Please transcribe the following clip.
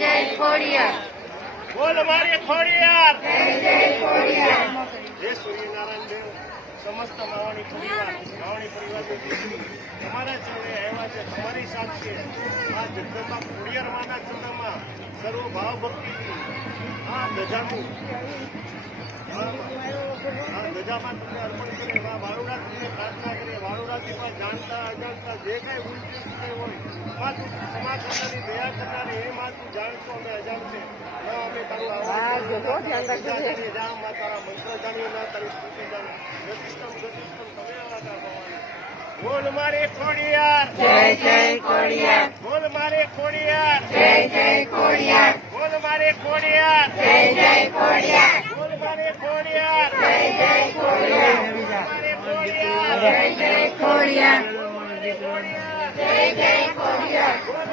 જય ખોડિયાર. બોલ મારી ખોડિયાર. જય ખોડિયાર. જય સૂર્યનારાયણ દેવ. સમસ્ત માવાણી પરિવાર તમારા ચરણે આવ્યા છે. તમારી સાક્ષી આ જગદંબા ખોડિયાર માના ચરણમાં સર્વ ભાવ ભક્તિથી આ ધજાનું ધજામાં તમને અર્પણ કરે. વાળુડા તમને પ્રાર્થના કરે. વાળુડાજીમાં જાણતા અજાણતા જે કાંઈ ભૂલ થઈ હોય માં તું ક્ષમા કરનારી, દયા કરનારી, એ માં તું જાણશો અમે અજાણશે અમે તારું આવાજ જા માં તારા મંત્ર જાણીએ ના તારી સ્તુતિ જાણે ગતિષ્ઠમ ગતિષ્ઠમ તમે આવા ભવાની. બોલ મારે ખોડિયાર. જય જય ખોડિયાર. બોલ મારે ખોડિયાર. જય જય ખોડિયાર. બોલ મારે ખોડિયાર. જય જય ખોડિયાર. બોલ મારે ખોડિયાર. જય જય ખોડિયાર. મારે ખોડિયાર. જય જય ખોડિયાર. ખોડિયાર. જય જય ખોડિયાર.